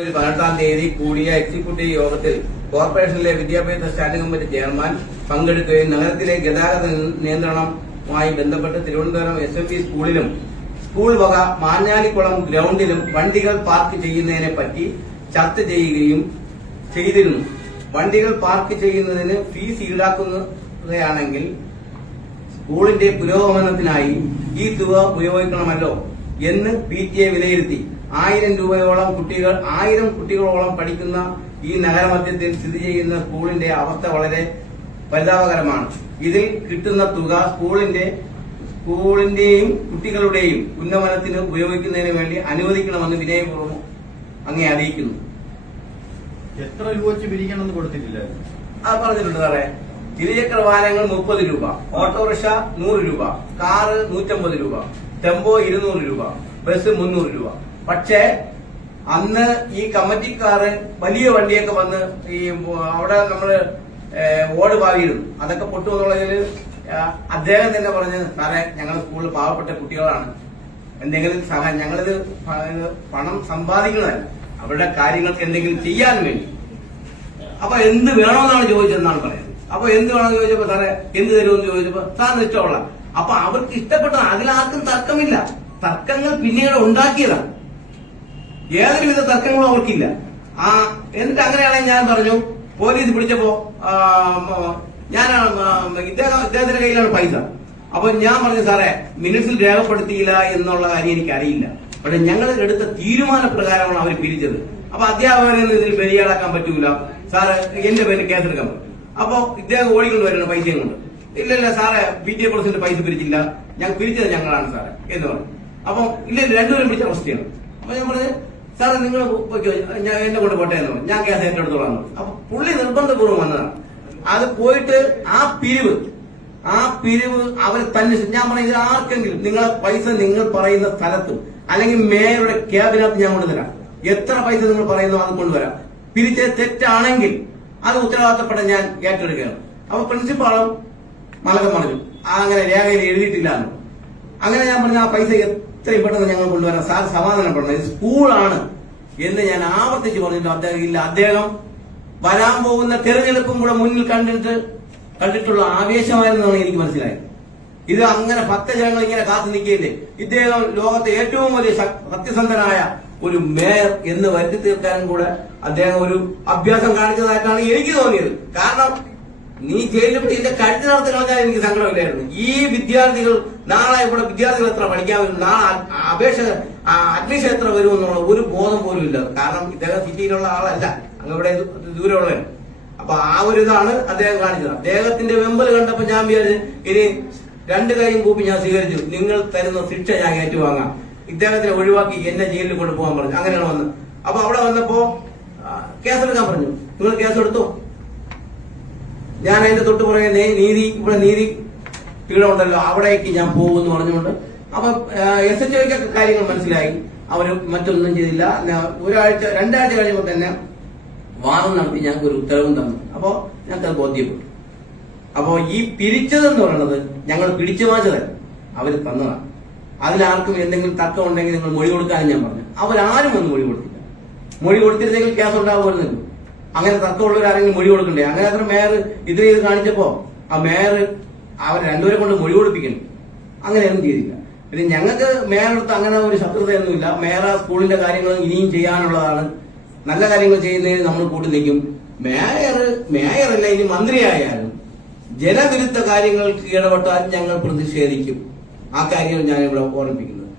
18-ാം തീയതി കൂടിയ എക്സിക്യൂട്ടീവ് യോഗത്തിൽ കോർപ്പറേഷനിലെ വിദ്യാഭ്യാസ സ്റ്റാൻഡിംഗ് കമ്മിറ്റി ചെയർമാൻ പങ്കെടുക്കുകയും നഗരത്തിലെ ഗതാഗത നിയന്ത്രണവുമായി ബന്ധപ്പെട്ട് തിരുവനന്തപുരം SMP സ്കൂളിലും സ്കൂൾ വക മാഞ്ഞാലിക്കുളം ഗ്രൌണ്ടിലും വണ്ടികൾ പാർക്ക് ചെയ്യുന്നതിനെപ്പറ്റി ചർച്ച ചെയ്യുകയും ചെയ്തിരുന്നു. വണ്ടികൾ പാർക്ക് ചെയ്യുന്നതിന് ഫീസ് ഈടാക്കുകയാണെങ്കിൽ സ്കൂളിന്റെ പുരോഗമനത്തിനായി ഈ തുക ഉപയോഗിക്കണമല്ലോ എന്ന് PTA വിലയിരുത്തി. 1000 കുട്ടികളോളം പഠിക്കുന്ന ഈ നഗരമധ്യത്തിൽ സ്ഥിതി ചെയ്യുന്ന സ്കൂളിന്റെ അവസ്ഥ വളരെ പരിതാപകരമാണ്. ഇതിൽ കിട്ടുന്ന തുക സ്കൂളിന്റെയും കുട്ടികളുടെയും ഉന്നമനത്തിന് ഉപയോഗിക്കുന്നതിന് വേണ്ടി അനുവദിക്കണമെന്ന് വിനയപൂർവ്വം അങ്ങേ അറിയിക്കുന്നു. എത്ര രൂപ വെച്ച് പിരിക്കണമെന്ന് കൊടുത്തിട്ടില്ല? അത് പറഞ്ഞിട്ടുണ്ട് സാറേ. ഇരുചക്ര വാഹനങ്ങൾ 30 രൂപ, ഓട്ടോറിക്ഷ 100 രൂപ, കാറ് 150 രൂപ, ടെമ്പോ 200 രൂപ, ബസ് 300 രൂപ. പക്ഷേ അന്ന് ഈ കമ്മിറ്റിക്കാര് വലിയ വണ്ടിയൊക്കെ വന്ന് ഈ അവിടെ നമ്മള് ഓട് പാവിയിടും, അതൊക്കെ പൊട്ടുമെന്നുള്ളതിൽ അദ്ദേഹം തന്നെ പറഞ്ഞ്, സാറേ ഞങ്ങൾ സ്കൂളിൽ പാവപ്പെട്ട കുട്ടികളാണ്, എന്തെങ്കിലും സഹായം, ഞങ്ങളിത് പണം സമ്പാദിക്കുന്നതല്ല, അവരുടെ കാര്യങ്ങൾക്ക് എന്തെങ്കിലും ചെയ്യാൻ വേണ്ടി. അപ്പൊ എന്ത് വേണമെന്നാണ് ചോദിച്ചതെന്നാണ് പറയുന്നത്. അപ്പൊ എന്ത് വേണമെന്ന് ചോദിച്ചപ്പോ സാറേ എന്ത് തരുമെന്ന് ചോദിച്ചപ്പോ സാറിന് ഇഷ്ടമുള്ള. അപ്പൊ അവർക്ക് ഇഷ്ടപ്പെട്ടത്, അതിലാർക്കും തർക്കമില്ല. തർക്കങ്ങൾ പിന്നീട് ഉണ്ടാക്കിയതാണ്. ഏതൊരുവിധ തർക്കങ്ങളും അവർക്കില്ല. എന്നിട്ട് അങ്ങനെയാണെങ്കിൽ ഞാൻ പറഞ്ഞു, പോലീസ് പിടിച്ചപ്പോ ഇദ്ദേഹത്തിന്റെ കയ്യിലാണ് പൈസ. അപ്പൊ ഞാൻ പറഞ്ഞു, സാറേ മിനിറ്റ്സിൽ രേഖപ്പെടുത്തിയില്ല എന്നുള്ള കാര്യം എനിക്ക് അറിയില്ല, പക്ഷെ ഞങ്ങൾ എടുത്ത തീരുമാനപ്രകാരമാണ് അവർ പിരിച്ചത്. അപ്പൊ അധ്യാപകരെ ഇതിൽ ബലിയാടാക്കാൻ പറ്റൂല സാറ്, എന്റെ പേരിൽ കേസെടുക്കാൻ പറ്റും. അപ്പൊ ഇദ്ദേഹം ഓടിക്കൊണ്ട് വരണം പൈസയും കൊണ്ട്. ഇല്ലല്ല സാറേ, PTA പ്രസിഡന്റ് പൈസ പിരിച്ചില്ല, ഞാൻ പിരിച്ചത് ഞങ്ങളാണ് സാറേ എന്ന് പറഞ്ഞു. അപ്പൊ ഇല്ല, രണ്ടുപേരും പിടിച്ച അവസ്ഥയാണ്. അപ്പൊ ഞാൻ പറഞ്ഞു, സാറേ നിങ്ങൾ ഞാൻ എന്നെ കൊണ്ട് പോട്ടെ എന്ന് പറഞ്ഞു, ഞാൻ കേസ് ഏറ്റെടുത്തോളാം. അപ്പൊ പുള്ളി നിർബന്ധപൂർവ്വം വന്നതാണ്. അത് പോയിട്ട് ആ പിരിവ് അവർ തന്നെ, ഞാൻ പറഞ്ഞ ഇത് ആർക്കെങ്കിലും നിങ്ങളെ പൈസ നിങ്ങൾ പറയുന്ന സ്ഥലത്തും അല്ലെങ്കിൽ മേയറുടെ ക്യാബിനകത്ത് ഞാൻ കൊണ്ടുവരാം, എത്ര പൈസ നിങ്ങൾ പറയുന്നു അത് കൊണ്ടുവരാം. പിരിച്ചത് തെറ്റാണെങ്കിൽ അത് ഉത്തരവാദിത്തപ്പെട്ട ഞാൻ ഏറ്റെടുക്കുകയാണ്. അപ്പൊ പ്രിൻസിപ്പാളും മലകം പറഞ്ഞു, അങ്ങനെ രേഖയിൽ എഴുതിയിട്ടില്ല എന്ന്. അങ്ങനെ ഞാൻ പറഞ്ഞു, ആ പൈസ എത്രയും പെട്ടെന്ന് ഞങ്ങൾ കൊണ്ടുവരാം, സാർ സമാധാനപ്പെടണം, ഇത് സ്കൂളാണ് എന്ന് ഞാൻ ആവർത്തിച്ച് പറഞ്ഞിട്ട് അദ്ദേഹം ഇല്ല. അദ്ദേഹം വരാൻ പോകുന്ന തെരഞ്ഞെടുപ്പും കൂടെ മുന്നിൽ കണ്ടിട്ടുള്ള ആവേശമായിരുന്നാണ് എനിക്ക് മനസ്സിലായത്. ഇത് അങ്ങനെ ഭക്തജനങ്ങൾ ഇങ്ങനെ കാത്തു നിൽക്കുകയില്ലേ. ഇദ്ദേഹം ലോകത്തെ ഏറ്റവും വലിയ സത്യസന്ധനായ ഒരു മേയർ എന്ന് വരുത്തി തീർക്കാനും കൂടെ അദ്ദേഹം ഒരു അഭ്യാസം കാണിച്ചതായിട്ടാണ് എനിക്ക് തോന്നിയത്. കാരണം നീ ജയിലിൽ എന്റെ കഴുത്ത് നടത്തി കളഞ്ഞാൽ എനിക്ക് സങ്കടമില്ലായിരുന്നു. ഈ വിദ്യാർത്ഥികൾ നാളെ ഇവിടെ വിദ്യാർത്ഥികൾ എത്ര പഠിക്കാൻ വരും, നാളെ അഡ്മിഷൻ എത്ര വരും എന്നുള്ള ഒരു ബോധം പോലും ഇല്ല. കാരണം ഇദ്ദേഹം സിറ്റിയിലുള്ള ആളല്ല, ഇവിടെ ദൂരമുള്ളവൻ. അപ്പൊ ആ ഒരു ഇതാണ് അദ്ദേഹം കാണിച്ചത്. അദ്ദേഹത്തിന്റെ വെമ്പൽ കണ്ടപ്പോ ഞാൻ വിചാരിച്ചു, ഇനി രണ്ടു കൈയും കൂപ്പി ഞാൻ സ്വീകരിച്ചു, നിങ്ങൾ തരുന്ന ശിക്ഷ ഞാൻ ഏറ്റുവാങ്ങാം. ഇദ്ദേഹത്തിനെ ഒഴിവാക്കി എന്നെ ജയിലിൽ കൊണ്ടുപോകാൻ പറഞ്ഞു. അങ്ങനെയാണ് വന്നത്. അപ്പൊ അവിടെ വന്നപ്പോ കേസെടുക്കാൻ പറഞ്ഞു. നിങ്ങൾ കേസെടുത്തോ, ഞാൻ അതിന്റെ തൊട്ട് പുറകെ ഇവിടെ നീതി പീഠമുണ്ടല്ലോ അവിടേക്ക് ഞാൻ പോകുമെന്ന് പറഞ്ഞുകൊണ്ട്. അപ്പൊ SHOയ്ക്ക് കാര്യങ്ങൾ മനസ്സിലായി. അവര് മറ്റൊന്നും ചെയ്തില്ല. 2 ആഴ്ച കഴിയുമ്പോൾ തന്നെ വാദം നടത്തി ഞങ്ങൾക്ക് ഒരു ഉത്തരവും തന്നു. അപ്പോ ഞങ്ങൾക്ക് ബോധ്യപ്പെട്ടു. അപ്പോ ഈ പിരിച്ചതെന്ന് പറയുന്നത് ഞങ്ങൾ പിടിച്ചു വാങ്ങിച്ചതല്ല, അവര് തന്നതാണ്. അതിലാർക്കും എന്തെങ്കിലും തർക്കം ഉണ്ടെങ്കിൽ നിങ്ങൾ മൊഴി കൊടുക്കാനും ഞാൻ പറഞ്ഞു. അവരാരും ഒന്നും മൊഴി കൊടുത്തില്ല. മൊഴി കൊടുത്തിരുന്നെങ്കിൽ കേസ് ഉണ്ടാവുമായിരുന്നല്ലോ. അങ്ങനെ തർക്കമുള്ളവരാരെങ്കിലും മൊഴി കൊടുക്കണ്ടേ? അങ്ങനെ അത്ര മേയർ ഇത് കാണിച്ചപ്പോ ആ മേയർ അവർ രണ്ടുപേരെ കൊണ്ട് മൊഴി കൊടുപ്പിക്കണം. അങ്ങനെയൊന്നും ചെയ്തില്ല. പിന്നെ ഞങ്ങൾക്ക് മേയറടുത്ത് അങ്ങനെ ഒരു ശത്രുതയൊന്നുമില്ല. മേയർ ആ സ്കൂളിന്റെ കാര്യങ്ങൾ ഇനിയും ചെയ്യാനുള്ളതാണ്. നല്ല കാര്യങ്ങൾ ചെയ്യുന്നതിന് നമ്മൾ കൂട്ടി നിൽക്കും. മേയറല്ല, ഇനി മന്ത്രിയായാലും ജനവിരുദ്ധ കാര്യങ്ങൾക്ക് ഇടപെട്ടാൽ ഞങ്ങൾ പ്രതിഷേധിക്കും. ആ കാര്യങ്ങൾ ഞാനിവിടെ ഓർമ്മിപ്പിക്കുന്നത്.